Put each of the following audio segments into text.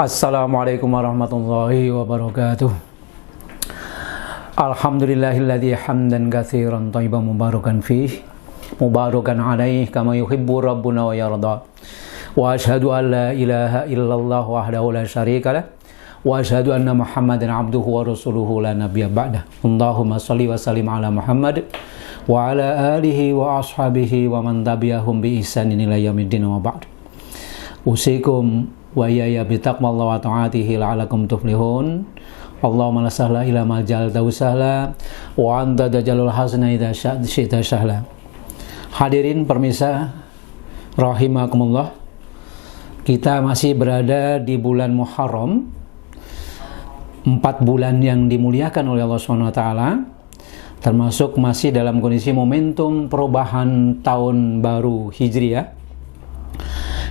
Assalamualaikum warahmatullahi wabarakatuh. Alhamdulillahilladzi hamdan katsiran thayyiban mubarakan fih, mubarakan alaih kama yuhibbu rabbuna wa yarda. Wa asyhadu an la ilaha illallah wahdahu la syarika lah, wa asyhadu anna Muhammadan abduhu wa rasuluhu la nabiyya ba'dah. Allahumma shalli wa sallim ala Muhammad wa ala alihi wa ashabihi wa man tabi'ahum bi ihsanin ila yaumiddin wa ba'd. Usikum wa iyaya bitaqwallahi wa ta'atihi la'alakum tuflihun. Allahumma la sahla ila ma ja'altahu sahla wa anta tajalul hasana idza syi'ta sahla. Hadirin permisa rahimakumullah, kita masih berada di bulan Muharram, 4 bulan yang dimuliakan oleh Allah SWT, termasuk masih dalam kondisi momentum perubahan tahun baru Hijriah.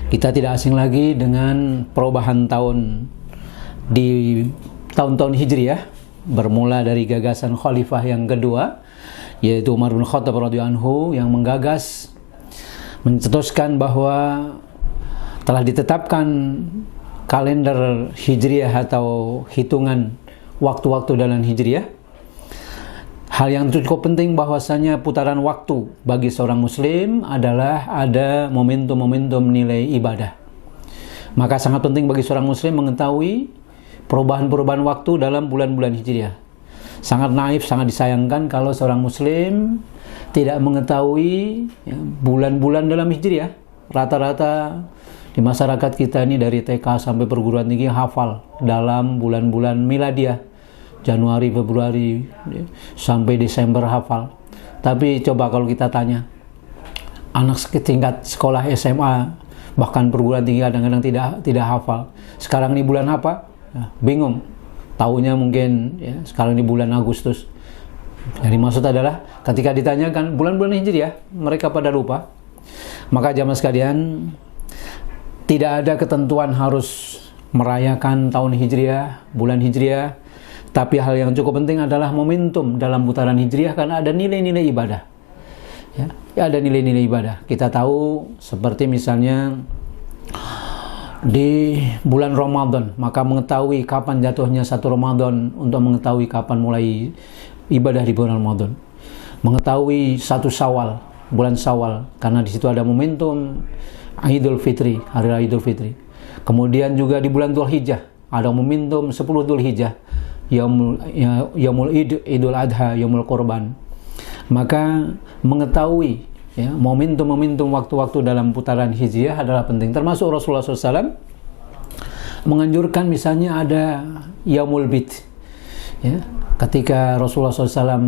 Kita tidak asing lagi dengan perubahan tahun di tahun-tahun Hijriah, bermula dari gagasan khalifah yang kedua, yaitu Umar bin Khattab radhiyallahu anhu, yang menggagas, mencetuskan bahwa telah ditetapkan kalender Hijriah atau hitungan waktu-waktu dalam Hijriah. Hal yang cukup penting bahwasanya putaran waktu bagi seorang muslim adalah ada momentum-momentum nilai ibadah. Maka sangat penting bagi seorang muslim mengetahui perubahan-perubahan waktu dalam bulan-bulan Hijriah. Sangat naif, sangat disayangkan kalau seorang muslim tidak mengetahui bulan-bulan dalam Hijriah. Rata-rata di masyarakat kita ini dari TK sampai perguruan tinggi hafal dalam bulan-bulan miladiah. Januari, Februari, sampai Desember hafal. Tapi coba kalau kita tanya, anak tingkat sekolah SMA, bahkan perguruan tinggi kadang-kadang tidak hafal. Sekarang ini bulan apa? Nah, bingung. Tahunya mungkin sekarang ini bulan Agustus. Yang dimaksud adalah ketika ditanyakan bulan-bulan Hijriah, mereka pada lupa. Maka jamaah sekalian, tidak ada ketentuan harus merayakan tahun Hijriah, bulan Hijriah. Tapi hal yang cukup penting adalah momentum dalam putaran Hijriah, karena ada nilai-nilai ibadah. Ada nilai-nilai ibadah. Kita tahu seperti misalnya di bulan Ramadan, maka mengetahui kapan jatuhnya 1 Ramadan untuk mengetahui kapan mulai ibadah di bulan Ramadan. Mengetahui 1 Syawal, bulan Syawal, karena di situ ada momentum Idul Fitri, hari raya Idul Fitri. Kemudian juga di bulan Dzulhijjah ada momentum 10 Dzulhijjah, Yaumul Idul Adha, Yaumul Qurban. Maka mengetahui momentum-momentum waktu-waktu dalam putaran Hijriah adalah penting. Termasuk Rasulullah SAW menganjurkan misalnya ada Yaumul Bid. Ketika Rasulullah SAW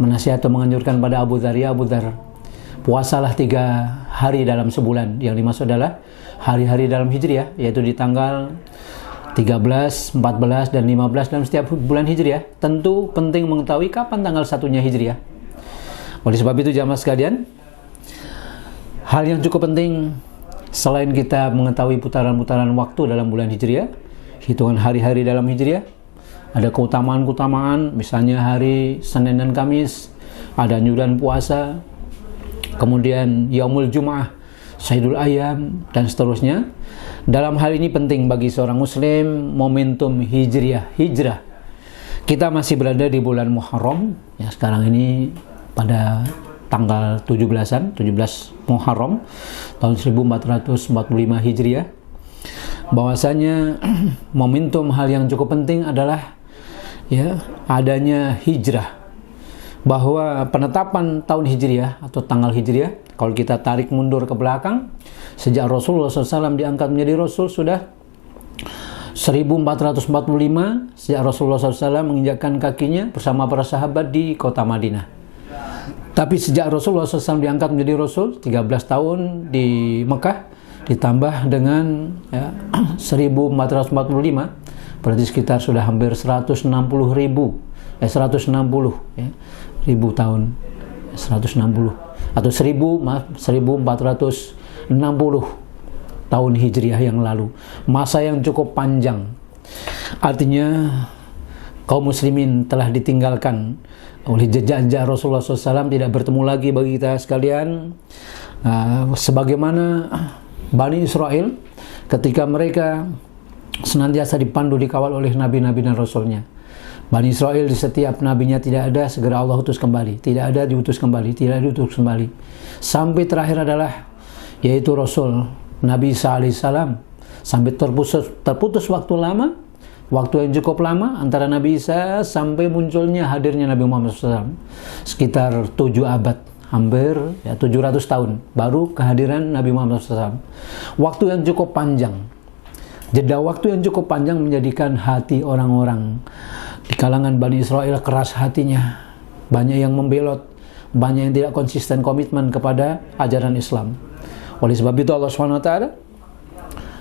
menasihat atau menganjurkan pada Abu Dzar, puasalah 3 hari dalam sebulan. Yang dimaksud adalah hari-hari dalam Hijriah, yaitu di tanggal 13, 14, dan 15 dalam setiap bulan Hijriah. Tentu penting mengetahui kapan tanggal 1-nya Hijriah. Oleh sebab itu jamaah sekalian, hal yang cukup penting selain kita mengetahui putaran-putaran waktu dalam bulan Hijriah, hitungan hari-hari dalam Hijriah, ada keutamaan-keutamaan, misalnya hari Senin dan Kamis, ada nyudan puasa, kemudian Yaumul Jum'ah, Sayyidul Ayyam, dan seterusnya. Dalam hal ini penting bagi seorang muslim momentum hijrah. Kita masih berada di bulan Muharram, sekarang ini pada tanggal 17 Muharram tahun 1445 Hijriah. Bahwasanya momentum hal yang cukup penting adalah adanya hijrah. Bahwa penetapan tahun Hijriah atau tanggal Hijriah, kalau kita tarik mundur ke belakang, sejak Rasulullah SAW diangkat menjadi Rasul sudah 1445, sejak Rasulullah SAW menginjakkan kakinya bersama para sahabat di kota Madinah. Tapi sejak Rasulullah SAW diangkat menjadi Rasul, 13 tahun di Mekah, ditambah dengan 1445, berarti sekitar sudah hampir 160 ribu tahun, 160 atau 1460 tahun Hijriah yang lalu. Masa yang cukup panjang. Artinya kaum muslimin telah ditinggalkan oleh jejak Rasulullah SAW, tidak bertemu lagi bagi kita sekalian. Sebagaimana Bani Israel ketika mereka senantiasa dipandu, dikawal oleh nabi-nabi dan rasulnya. Bani Israel di setiap nabinya tidak ada segera Allah utus kembali, tidak ada diutus kembali, tidak diutus kembali. Sampai terakhir adalah yaitu Rasul Nabi Isa alaihissalam. Sampai terputus waktu lama, waktu yang cukup lama antara Nabi Isa sampai munculnya hadirnya Nabi Muhammad SAW. Sekitar 7 abad, hampir 700 tahun baru kehadiran Nabi Muhammad SAW. Waktu yang cukup panjang. Jeda waktu yang cukup panjang menjadikan hati orang-orang di kalangan Bani Israel keras hatinya. Banyak yang membelot, banyak yang tidak konsisten komitmen kepada ajaran Islam. Oleh sebab itu Allah SWT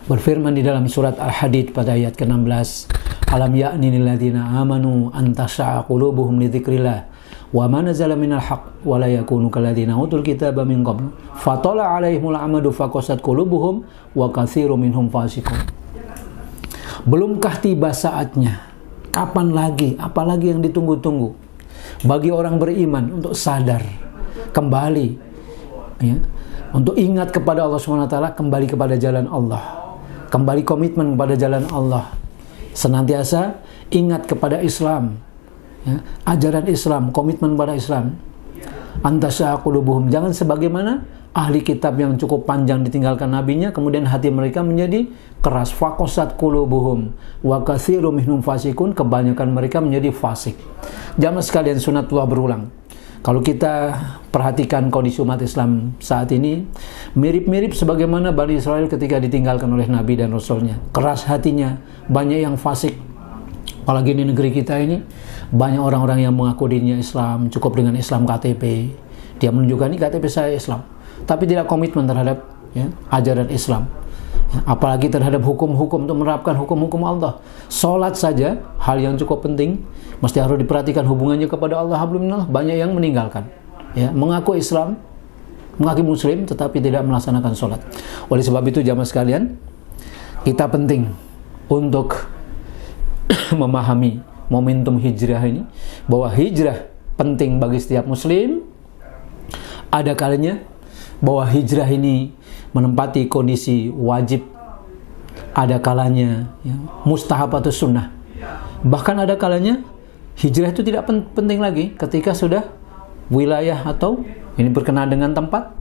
berfirman di dalam surat Al-Hadid pada ayat ke-16, Alam ya'ni lil ladzina amanu an tasha'a qulubuhum li dzikrillah wa ma nazala minal haqq wa la yakunu kal ladzina utul kitaba min qabl fatala 'alaihimul amadu faqasat qulubuhum wa katsirum minhum fasiqun. Belumkah tiba saatnya? Kapan lagi? Apalagi yang ditunggu-tunggu bagi orang beriman untuk sadar kembali, ya, untuk ingat kepada Allah SWT, kembali kepada jalan Allah, kembali komitmen kepada jalan Allah, senantiasa ingat kepada Islam, ya, ajaran Islam, komitmen pada Islam. Antasya qulubuhum, jangan sebagaimana ahli kitab yang cukup panjang ditinggalkan nabinya, kemudian hati mereka menjadi keras. Faqasat qulubuhum wa katsirum minhum fasikun, kebanyakan mereka menjadi fasik. Jamaah sekalian, sunatullah berulang. Kalau kita perhatikan kondisi umat Islam saat ini, mirip-mirip sebagaimana Bani Israel ketika ditinggalkan oleh Nabi dan Rasulnya. Keras hatinya, banyak yang fasik. Apalagi di negeri kita ini, banyak orang-orang yang mengaku dirinya Islam, cukup dengan Islam KTP. Dia menunjukkan, ini KTP saya Islam, tapi tidak komitmen terhadap, ya, ajaran Islam. Apalagi terhadap hukum-hukum, untuk menerapkan hukum-hukum Allah. Sholat saja, hal yang cukup penting, mesti harus diperhatikan hubungannya kepada Allah. Alhamdulillah, banyak yang meninggalkan, ya, mengaku Islam, mengaku Muslim, tetapi tidak melaksanakan sholat. Oleh sebab itu jamaah sekalian, kita penting untuk memahami momentum hijrah ini, bahwa hijrah penting bagi setiap Muslim. Ada kalanya bahwa hijrah ini menempati kondisi wajib, ada kalanya, ya, mustahab atau sunnah. Bahkan ada kalanya hijrah itu tidak penting lagi ketika sudah wilayah atau ini berkenaan dengan tempat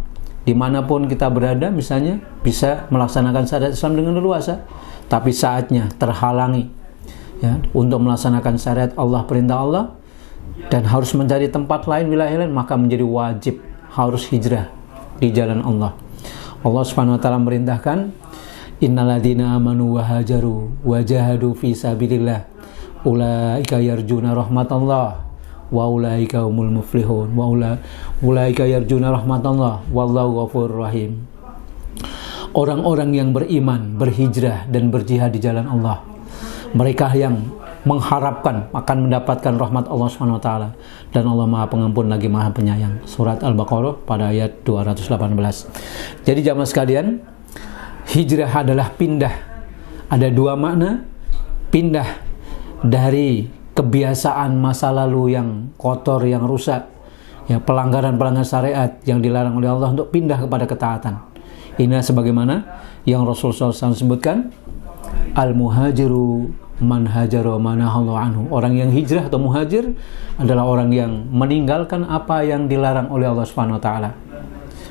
dimanapun kita berada, misalnya bisa melaksanakan syariat Islam dengan leluasa, tapi saatnya terhalangi, ya, untuk melaksanakan syariat Allah, perintah Allah, dan harus mencari tempat lain, wilayah lain, maka menjadi wajib harus hijrah di jalan Allah. Allah Subhanahu wa taala merintahkan, innalladzina amanu wa hajaru wa jahadu fi sabilillah ulaika yarjuna rahmatallah wa ulaika humul muflihun wa ulaika yarjuna rahmatallah wallahu ghafurur rahim. Orang-orang yang beriman, berhijrah dan berjihad di jalan Allah, mereka yang mengharapkan akan mendapatkan rahmat Allah SWT, dan Allah Maha Pengampun lagi Maha Penyayang. Surat Al-Baqarah pada ayat 218. Jadi jamaah sekalian, hijrah adalah pindah. Ada dua makna. Pindah dari kebiasaan masa lalu yang kotor, yang rusak, ya, pelanggaran-pelanggaran syariat yang dilarang oleh Allah, untuk pindah kepada ketaatan. Ini sebagaimana yang Rasulullah SAW sebutkan, al-muhajiru man hajara manahallahu anhu. Orang yang hijrah atau muhajir adalah orang yang meninggalkan apa yang dilarang oleh Allah Subhanahu wa taala,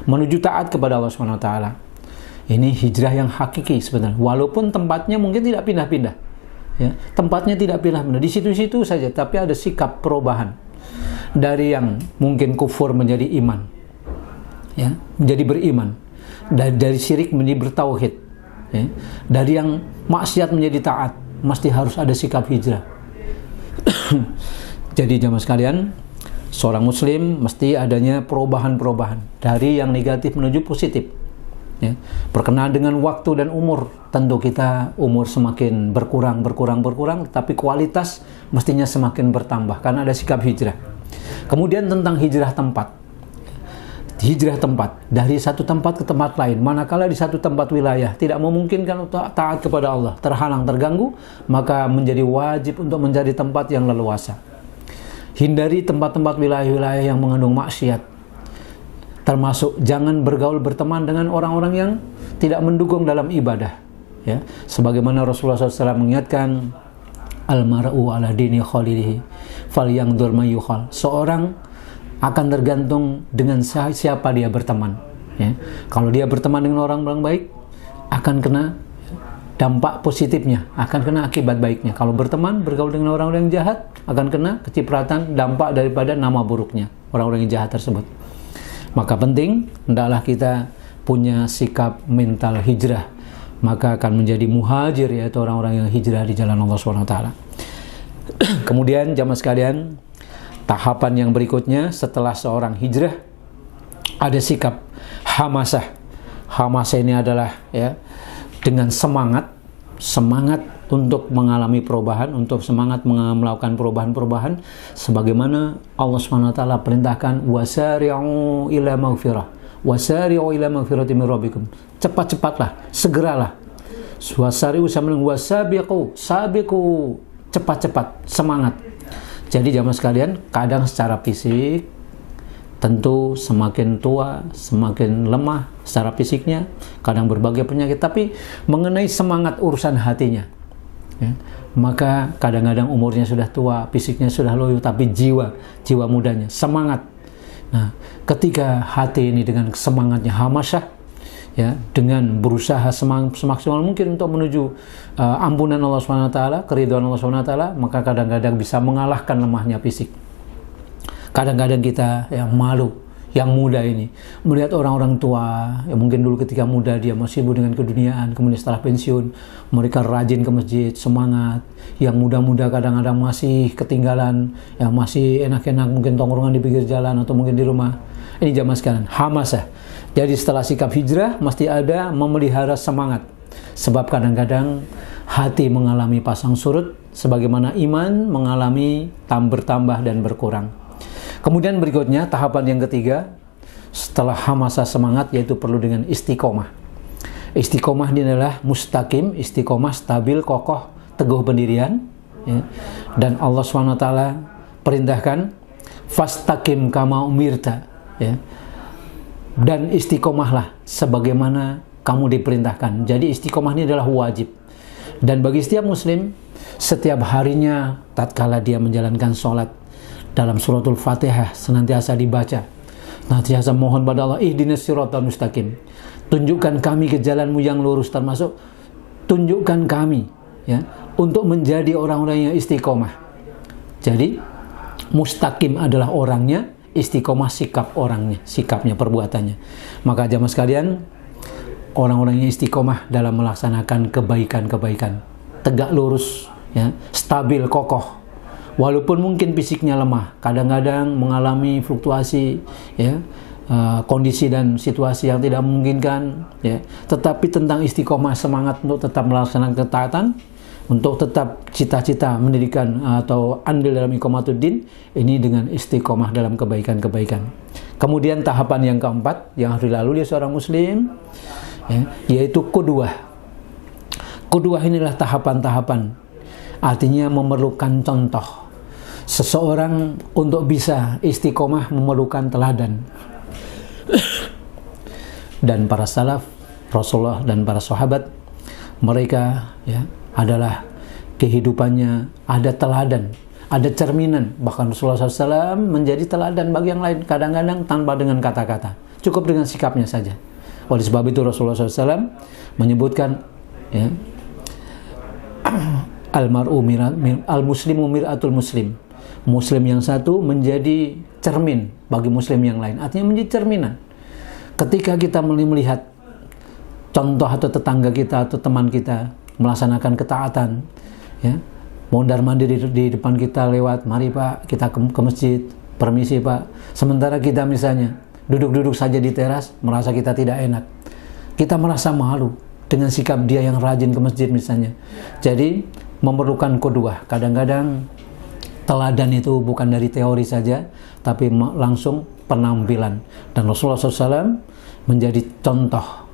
menuju taat kepada Allah Subhanahu wa taala. Ini hijrah yang hakiki sebenarnya, walaupun tempatnya mungkin tidak pindah-pindah, ya, tempatnya tidak pindah-pindah, di situ-situ saja, tapi ada sikap perubahan dari yang mungkin kufur menjadi iman, ya, menjadi beriman, dari syirik menjadi bertauhid, ya, dari yang maksiat menjadi taat. Mesti harus ada sikap hijrah. Jadi jamaah sekalian, seorang muslim mesti adanya perubahan-perubahan dari yang negatif menuju positif, ya. Berkenaan dengan waktu dan umur, tentu kita umur semakin berkurang, tapi kualitas mestinya semakin bertambah karena ada sikap hijrah. Kemudian tentang hijrah tempat. Hijrah tempat, dari satu tempat ke tempat lain. Manakala di satu tempat wilayah tidak memungkinkan untuk taat kepada Allah, terhalang, terganggu, maka menjadi wajib untuk mencari tempat yang leluasa. Hindari tempat-tempat wilayah-wilayah yang mengandung maksiat. Termasuk jangan bergaul, berteman dengan orang-orang yang tidak mendukung dalam ibadah, ya. Sebagaimana Rasulullah SAW mengingatkan, al-mar'u ala dini khalilihi falyangdur mayyukhal. Seorang akan tergantung dengan siapa dia berteman, ya. Kalau dia berteman dengan orang baik, akan kena dampak positifnya, akan kena akibat baiknya. Kalau bergaul dengan orang-orang yang jahat, akan kena kecipratan dampak daripada nama buruknya orang-orang yang jahat tersebut. Maka penting hendaklah kita punya sikap mental hijrah, maka akan menjadi muhajir, yaitu orang-orang yang hijrah di jalan Allah SWT. Kemudian jamaah sekalian, tahapan yang berikutnya setelah seorang hijrah, ada sikap hamasah. Hamasah ini adalah, ya, dengan semangat untuk mengalami perubahan, untuk semangat melakukan perubahan-perubahan, sebagaimana Allah SWT perintahkan, wasari'u ila maghfirah, wasari'u ila maghfirati min rabbikum. Cepat-cepatlah, segeralah. Wasari'u sama dengan sabiqu, cepat-cepat, semangat. Jadi jamaah sekalian, kadang secara fisik tentu semakin tua, semakin lemah secara fisiknya, kadang berbagai penyakit, tapi mengenai semangat urusan hatinya, ya, maka kadang-kadang umurnya sudah tua, fisiknya sudah loyo, tapi jiwa mudanya, semangat. Nah, ketika hati ini dengan semangatnya hamasyah, ya, dengan berusaha semaksimal mungkin untuk menuju ampunan Allah SWT, keridhaan Allah SWT, maka kadang-kadang bisa mengalahkan lemahnya fisik. Kadang-kadang kita yang malu, yang muda ini melihat orang-orang tua yang mungkin dulu ketika muda dia masih sibuk dengan keduniaan, kemudian setelah pensiun mereka rajin ke masjid, semangat. Yang muda-muda kadang-kadang masih ketinggalan, yang masih enak-enak mungkin tongkrongan di pinggir jalan atau mungkin di rumah. Ini jamaah sekalian, hamasah. Jadi setelah sikap hijrah mesti ada memelihara semangat, sebab kadang-kadang hati mengalami pasang surut, sebagaimana iman mengalami bertambah dan berkurang. Kemudian berikutnya, tahapan yang ketiga, setelah hamasah semangat, yaitu perlu dengan istiqomah. Istiqomah ini adalah mustaqim, istiqomah, stabil, kokoh, teguh pendirian, ya. Dan Allah SWT perintahkan, fastaqim kama umirta, ya. Dan istiqomahlah sebagaimana kamu diperintahkan. Jadi istiqomah ini adalah wajib. Dan bagi setiap muslim, setiap harinya tatkala dia menjalankan sholat, dalam suratul Fatihah senantiasa dibaca, senantiasa mohon pada Allah, ihdinas siratal mustaqim, tunjukkan kami ke jalanmu yang lurus, termasuk tunjukkan kami, ya, untuk menjadi orang-orang yang istiqomah. Jadi mustaqim adalah orangnya, istiqomah sikap orangnya, sikapnya, perbuatannya. Maka jamaah sekalian, orang-orang yang istiqomah dalam melaksanakan kebaikan-kebaikan, tegak lurus, ya, stabil, kokoh. Walaupun mungkin fisiknya lemah, kadang-kadang mengalami fluktuasi, ya, kondisi dan situasi yang tidak memungkinkan, ya, tetapi tentang istiqomah, semangat untuk tetap melaksanakan ketaatan, untuk tetap cita-cita mendirikan atau andil dalam iqamatuddin, ini dengan istiqomah dalam kebaikan-kebaikan. Kemudian tahapan yang keempat yang harus dilalui seorang muslim, ya, yaitu qudwah. Qudwah inilah tahapan-tahapan, artinya memerlukan contoh. Seseorang untuk bisa istiqomah memerlukan teladan. Dan para salaf, Rasulullah dan para sahabat, mereka, ya, adalah kehidupannya ada teladan, ada cerminan. Bahkan Rasulullah SAW menjadi teladan bagi yang lain, kadang-kadang tanpa dengan kata-kata, cukup dengan sikapnya saja. Oleh sebab itu Rasulullah SAW menyebutkan, ya, al-muslimu mir'atul muslim. Muslim yang satu menjadi cermin bagi muslim yang lain, artinya menjadi cerminan. Ketika kita melihat contoh atau tetangga kita atau teman kita melaksanakan ketaatan, ya, mondar-mandir di depan kita lewat, mari Pak kita ke masjid, permisi Pak. Sementara kita misalnya duduk-duduk saja di teras, merasa kita tidak enak, kita merasa malu dengan sikap dia yang rajin ke masjid misalnya. Jadi memerlukan qudwah. Kadang-kadang teladan itu bukan dari teori saja, tapi langsung penampilan. Dan Rasulullah SAW menjadi contoh,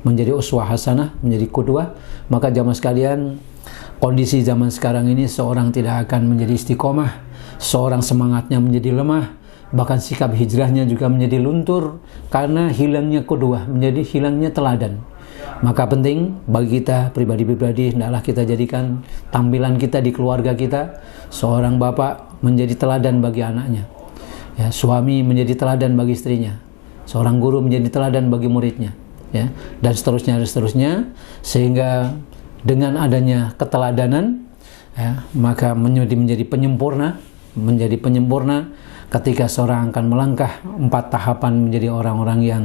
menjadi uswah hasanah, menjadi qudwah. Maka jamaah sekalian, kondisi zaman sekarang ini seorang tidak akan menjadi istiqomah, seorang semangatnya menjadi lemah, bahkan sikap hijrahnya juga menjadi luntur karena hilangnya qudwah, menjadi hilangnya teladan. Maka penting bagi kita pribadi-pribadi, hendaklah kita jadikan tampilan kita di keluarga kita, seorang bapak menjadi teladan bagi anaknya, ya, suami menjadi teladan bagi istrinya, seorang guru menjadi teladan bagi muridnya, ya, dan seterusnya, sehingga dengan adanya keteladanan, ya, maka menjadi penyempurna ketika seorang akan melangkah 4 tahapan menjadi orang-orang yang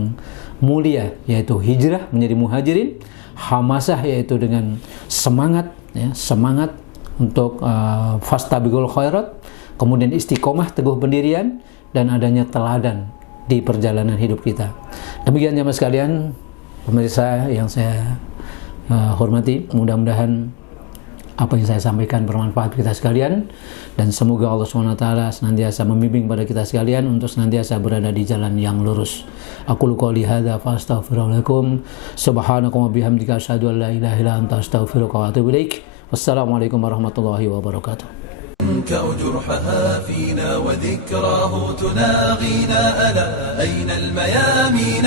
mulia, yaitu hijrah menjadi muhajirin, hamasah yaitu dengan semangat, ya, semangat untuk fastabiqul khairat, kemudian istiqomah teguh pendirian, dan adanya teladan di perjalanan hidup kita. Demikian jemaah sekalian, pemirsa yang saya hormati, mudah-mudahan apa yang saya sampaikan bermanfaat kita sekalian, dan semoga Allah SWT senantiasa membimbing pada kita sekalian untuk senantiasa berada di jalan yang lurus. Aqulu qouli hadza fa astaghfirullaha lakum subhanakum wa bihamdika asyhadu an la ilaha illa anta astaghfiruka wa atubu ilaik. Wassalamualaikum warahmatullahi wabarakatuh. جرحها فينا وذكراه تناغينا ألا أين الميامين